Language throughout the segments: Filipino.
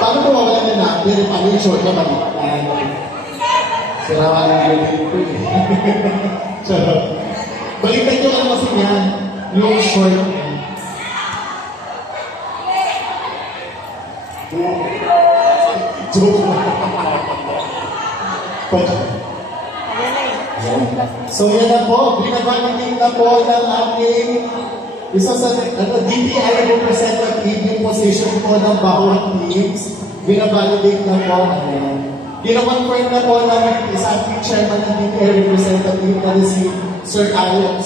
Paano kung wala na natin? Paano yung short na balikan? Sirawan yung dito eh. Balikan nyo ano kasi yan. Yung short na. Joke na. So yan na po, binabalidate na po ng ating isa sa DTI representative yung position po ng bawat teams. Binabalidate na po. Gina-confirm na po ng isang chairman ng DTI representative na si Sir Alvin.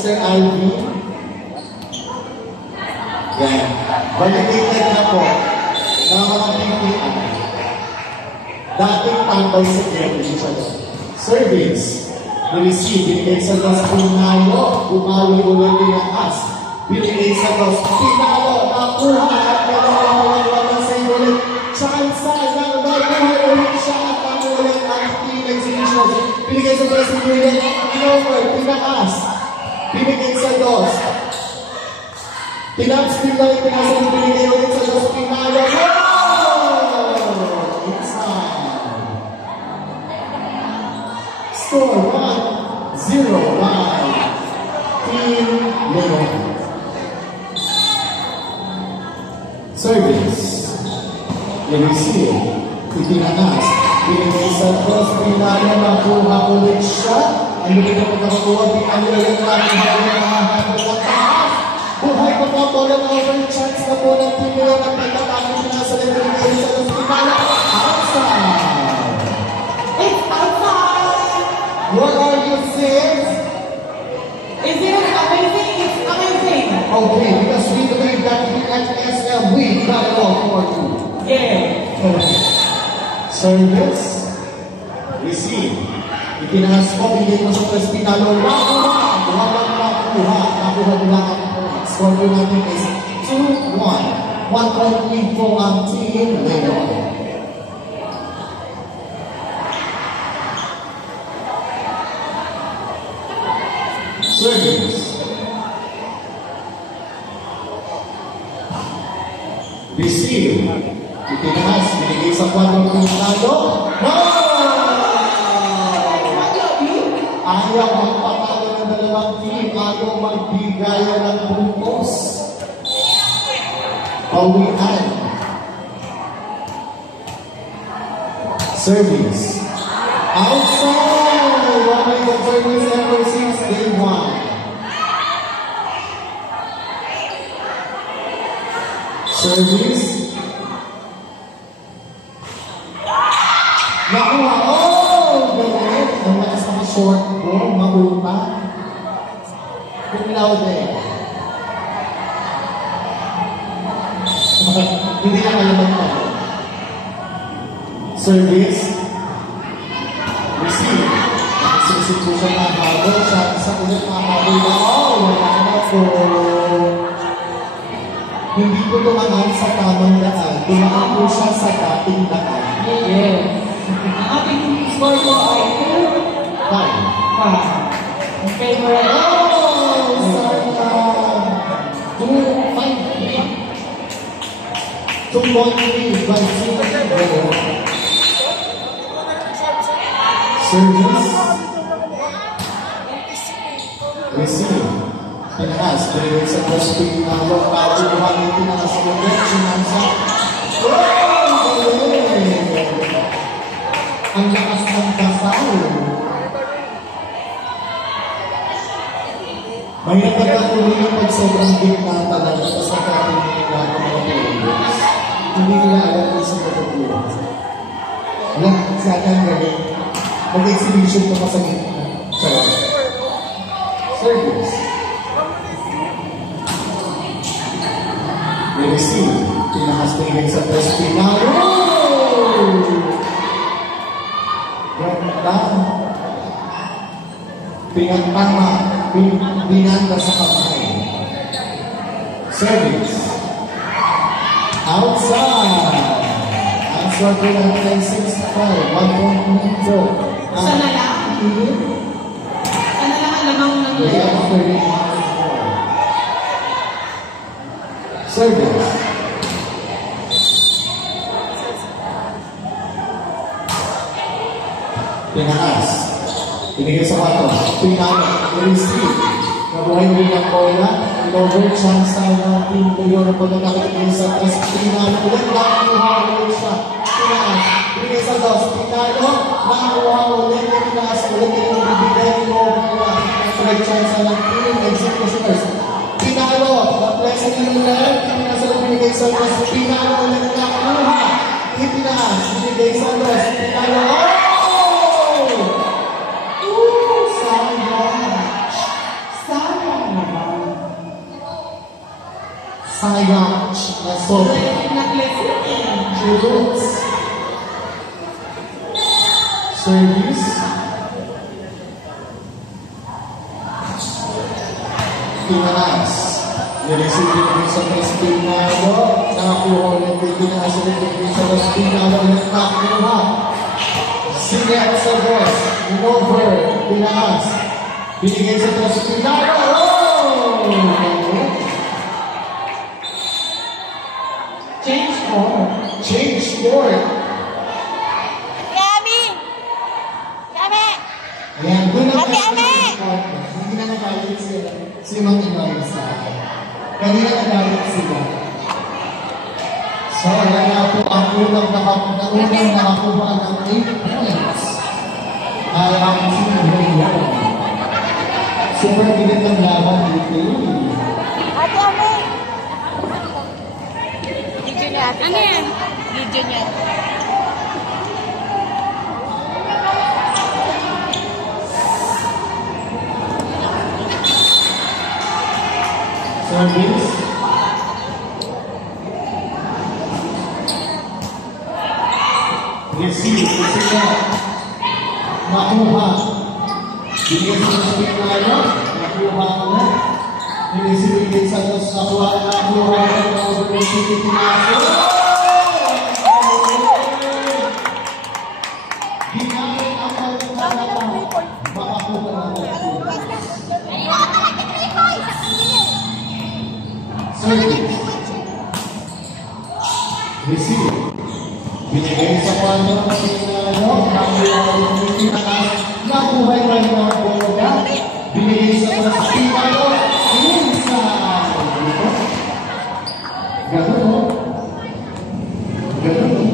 Yan. Validated na po ng mga DTI. Dating tambay sa television. Service. Na-receive. Binigay sa Dos Pinalo. Bumawi ulit tinaas. Binigay sa Dos Pinalo. Nakuha at walang sa ulit. Chansa ng nakuha ulit siya at nakulit ang team exhibition. Binigay sa Dos Pinalo. Over. Tinaas. Binigay sa Dos. Tinaas din lang tinaas. Binigay ulit sa Dos Pinalo. Score 1-0 by Team Leon. Service. I-receive. Itinaas. Binigay sa Dos Pinalo. Nakuha ulit siya. Ang lulit na pagkakakuha. Pinag-ulit na ang hanggang ng taas. Buhay pa po po ng over chance na po ng Team Leon. Ang pagkakakit na sa binigay sa Dos Pinalo. Outside. It's outside. What are you saying? Is it amazing? It's amazing. Okay, because we believe that we at SM, we got it all for you. Yeah. Okay. Service. Receive. Itinaas mo, hindi mo sa Dos Pinalo. Nakuha nila ang points. Score po natin is 2-1. 1 point lead po ang Team Leon. Service. Receive. Itinaas. Binigay sa 4 Pinalo. Ayaw magpapalo ng dalawang team. Ayaw magbigay ng puntos. Pawian. Service. Outside. One of the service ever since day 1. Service. Nakuha. Oh! Galing. Ang lakas ng short ball. Mabuta. Kumilaw din. Hindi na kayo magpapalo. Service. Receive. Substitution na habol. Sa ulit na habol na. Oh! Wala na po. Hindi ko tumangan sa tamang daan. Tumangan po siya sa dating daan. Yes. Ang ating score po ay 2-5. Okay, Maria. Oh! Sana! 2-5. 2-1-3 by Team Leon. Service. Receive. Tinaas. Binigay sa Dos Pinalo. Pachuhan yung tinaas mo din. Sinansa. Oh! Ang lakas ng kasal. Mahirap nagkatuloy yung pag sobrang gitna talaga tapos nagkatuloy yung mga players. Hindi nila alam kung sa pagkakulang. Alam, sa akin galing. Mag-exhibition ko pa sa gitna. Service. I-receive. Tinakas tingin sa Dos Pinalo. Ganda. Pinagtama. Binanda sa kamay. Service. Outside. Answer ko lang 10-6-5. 1.4. Sana lang. Sana lang ang lamang ng Service. Tinaas. Binigay sa pato. Pinalo. I-receive. Nabuhay rin ang bola. Over chance ng team Leon ang pagkakakit sa test. Pinalo ulit. Nakakuha ulit siya. Tinaas. Binigay sa dos. Pinalo. Nakakuha ulit. Tinaas ulit. Yung bibigay mo. Over chance ng team. Executioners. Pinalo. Blessing in the left. Tinaas ulit. Binigay sa dos. Pinalo ulit. Nakakuha. Tinaas. Binigay sa dos. Pinalo. Sayang na sobrang Jules. Service. Tinaas. I-receive yung sa Espinado. Nakakuha ulit yung tinaas ulit yung sa Espinado. Nakakuha. Sinet sa boss. Over. Tinaas. Binigay sa Espinado. Change board. Yummy! Yummy! Ayan, doon na Ame! Hindi na nagalit sila. Si Mang Iman sa akin. Kanina nagalit sila. So, ayan na po ang unang nakakuha ng 8 points. Ay ang Team Leon. Super ginit ang laban dito. Ate Ame! Video niya ate. Ano yan? Video niya. Service. Receive. Nakuha. Bigyan sa Espinado. Nakuha na. Receive sa dos. Nakuha na. Nakuha na. Ginamit ang pagkakataon. Makakuha na. Service. Receive. Binigay sa kwano ng Espinado. Nakuha na ng bola. Binigay sa Espinado. Inside. Ganun o. Ganun o.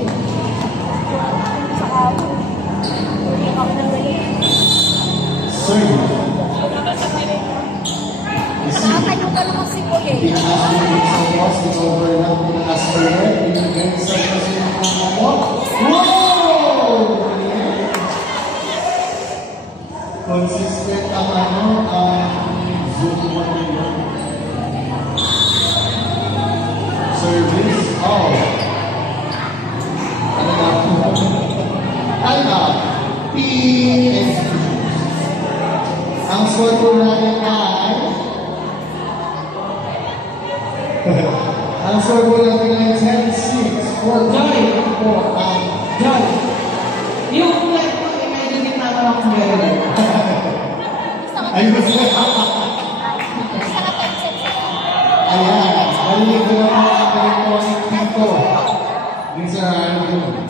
Service. Pinakasin sa boss, over lang pinakasin. Pinagay sa kasi ng mga mo. Wow! Consistent ang zoom mo nila. Service. Oh. Ano na po? Ano? PS. Ang score po natin ay ang score po natin ay 10-6 for Joy po ang Joy. Yung flag ko, imagine din naman ako meron. Ayun sila. Ayan. Balik ko lang ang electronic dito. These are our new.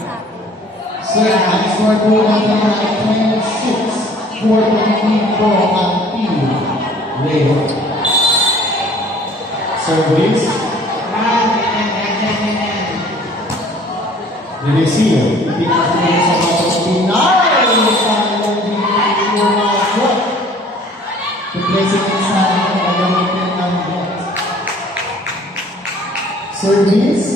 So, ang score po natin ay 10-6 for po ang team. Leo. Service. Receive. Ipinakita sa mga Pinay. Sayang dito yung mga shot. Representing sa akin ang gagamitin ng bot. Service.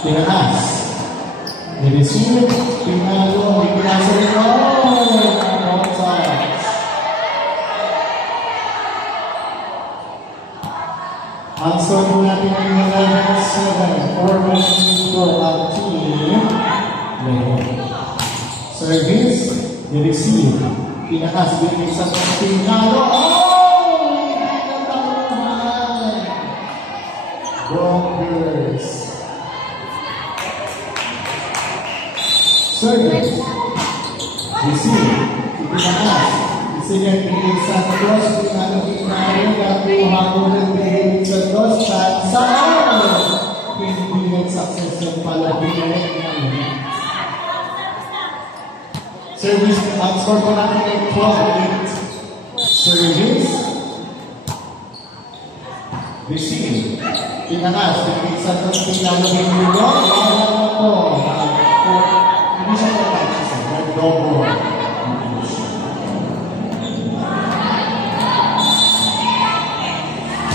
Tinaas. Receive. Pinalo. Ipinasa ito. Ang score po natin ay 11-7 for Mexico ang team. Service, receive. Pinakas, binigay sa Pinalo. Oh! Hindi na taluhan. Broncos. Service, receive. Pinakas. Isinyag binigay sa Dos. Pinalo, Pinalo. Nakuha ko ng binigay sa Dos. Sa pinibigyan success yung palabingin. Service, ang score ko natin ay 12-8. Service. Receive. Pinanas. Pinagisa ito sa pinalabing nilo. Hindi siya na-touch siya. Nag-double.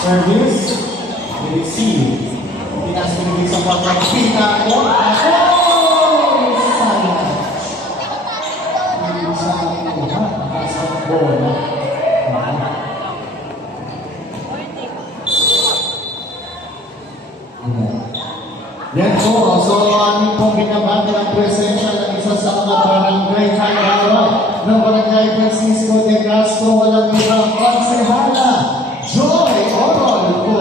Service. Receive. Pinas pinagisa pa ng pinalo. Sayang. Hindi siya nakuha. Nakasang bola. Yan po, so aming pong binabati ang presensya ng isa sa mga barangay kagawad ng Barangay Francisco de Castro, walang ibang konsehala, Joy Orol po.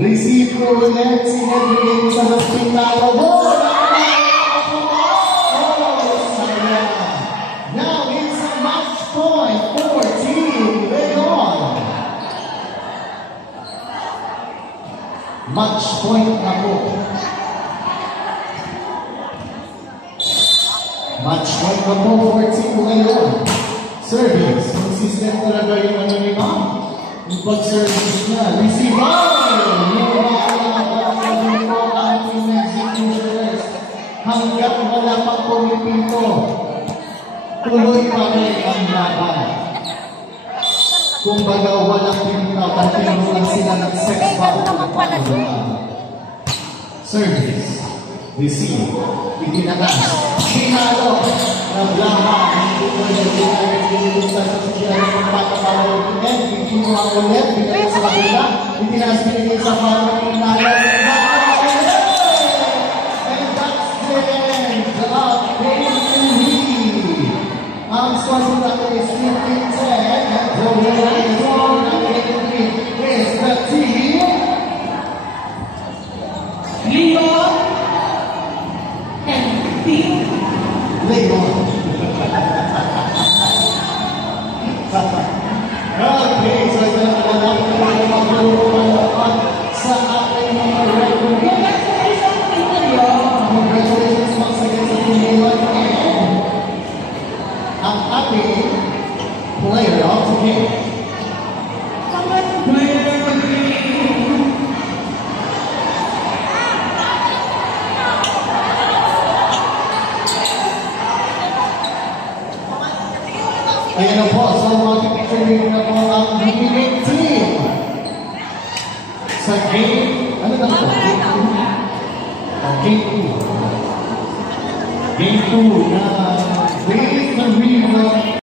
Receive po ulit si Hedwig sa Hospital. Now it's a match point for Team Leon. Match point na po. Match point na po for Team Leon. Service. Consistent talaga yung ano ni Ma'am. Yung pag-service niya. Receiver! Hanggang wala pang pumipito, tuloy pa rin ang laban. Kung baga walang pinita, pagpino lang sila ng sex battle. Service. Receive. Itinagas. Pinalo. Nablahan. Hindi ko na pinag-ilusan sa siya ng pagkakawal. Kinuha ulit. Pinag sa kabila. Itinagas pinigil sa parang pinalo. Ang score natin is 15-10 and the winner is the team Leon and Team Leon. Okay, so ito na natin ang magulungan sa ating mga referee. Congratulations once again sa Team Leon and ang ating player of the game. Player of the game. Ayan na po, so makikipagpili na po ang winning team sa game, ano na po? Game 2. Game 2 na Wave the River